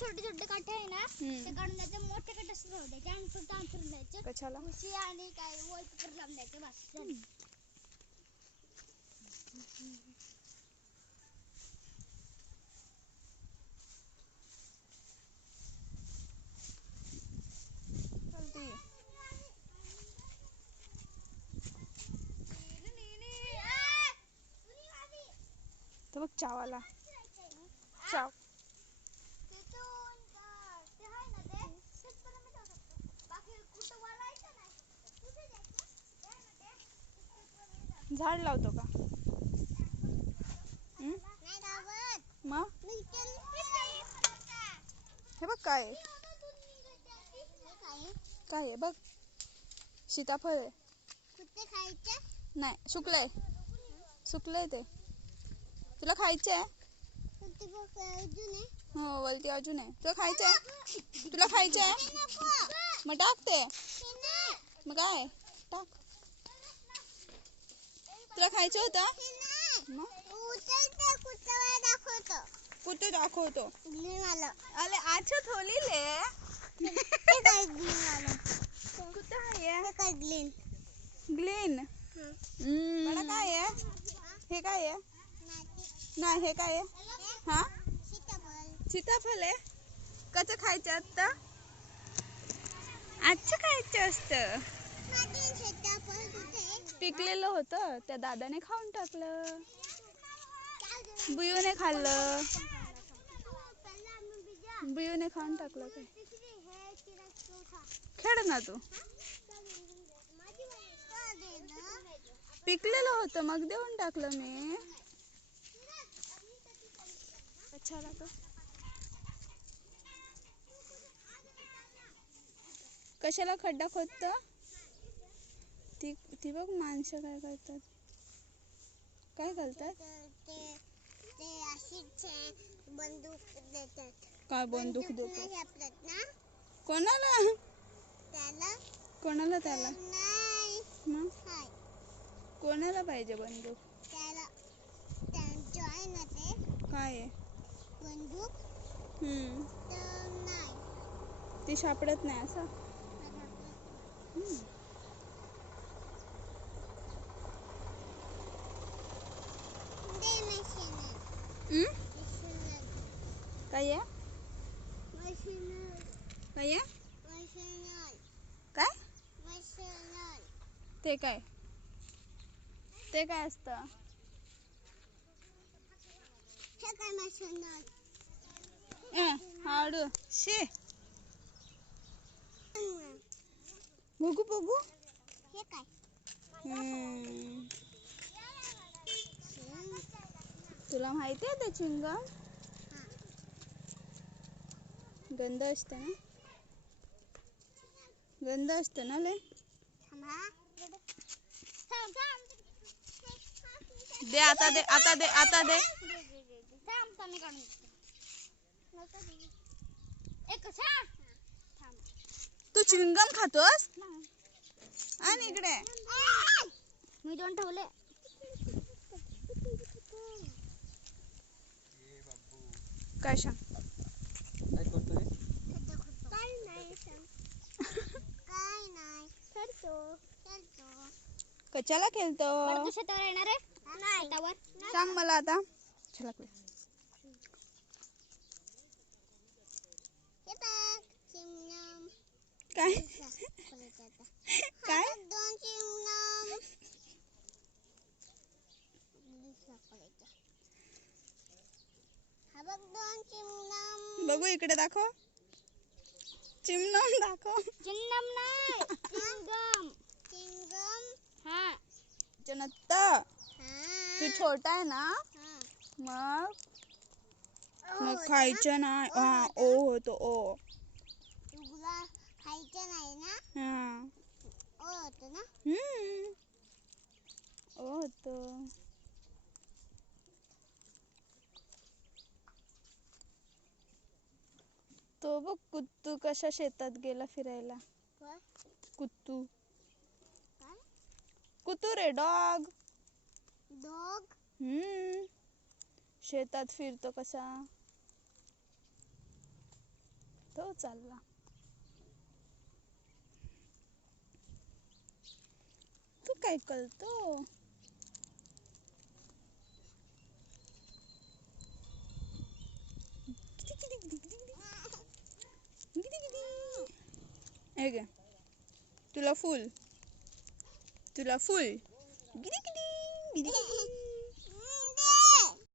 छोटे छोटे काटे आहे ना ते काढून द्यायचे, मोठे काटे ठेवून द्यायचे आणि फक्त अंथरून द्यायचे. कशाला? उशी आणि काय वॉलपेपर लावून द्यायचे बस. तो बघ चावाला चाव. झाड लावतो का? मग हे बघ काय काय आहे बघ, सीताफळ आहे. नाही, सुकलंय सुकलंय ते. तुला खायचं आहे? हो, वरती अजून आहे. तुला खायचं आहे? तुला खायचं आहे? मग टाक ते. मग काय टाक. तुला खायचं होतं? मग कुठं दाखवतो? अरे अच्छा थोली ले. कुठं आहे? ग्लीन. मला काय आहे? हे काय आहे? नाही, हे काय आहे? हा, सीताफळ आहे. कसं खायचं असतं? अच्छा खायचं असतं. पिकलेलं होतं, त्या दादाने खाऊन टाकलं. बुयूने खाल्लं. बुयूने खाऊन टाकलं. काय खेळ ना तू. पिकलेलं होतं मग देऊन टाकलं मी. अच्छा तो कशाला खड्डा खोदतं? ती बघ माणसं काय करतात. काय घालतात? काय बंदूक देतात? कोणाला? कोणाला त्याला? मग कोणाला पाहिजे बंदूक? काय आहे? ती सापडत नाही असं. काय आहे? काय आहे? काय ते काय? ते काय असतं? हाडू शे. बघू बघू. तुला माहिती आहे ते चिंगम? गंध असते ना? गंध असते ना लय. दे आता दे आता दे आता दे. तू चिंगम खातोस? आणि इकडे मी दोन ठेवले. काय सांग? कशाला खेळतो? शेतावर येणार आहे? सांग मला आता. चला काय काय? बघू इकडे दाखव. चिमणम दाखव. चिमणम नाही, चिंगम. हा जनत्ता तू छोटा आहे ना, मग खायचं नाही. ओ होतो ओ. तुला खायचं नाही ना? हा ओ होतो ना? ओ होतो. तो बघ कुत्तू कशा शेतात गेला फिरायला. कुत्तू कुत्तू रे डॉग. शेतात फिरतो कसा. तो चालला. तू काय करतो? हे घे तुला फुल. गिरी गिरी गिरी गिरी.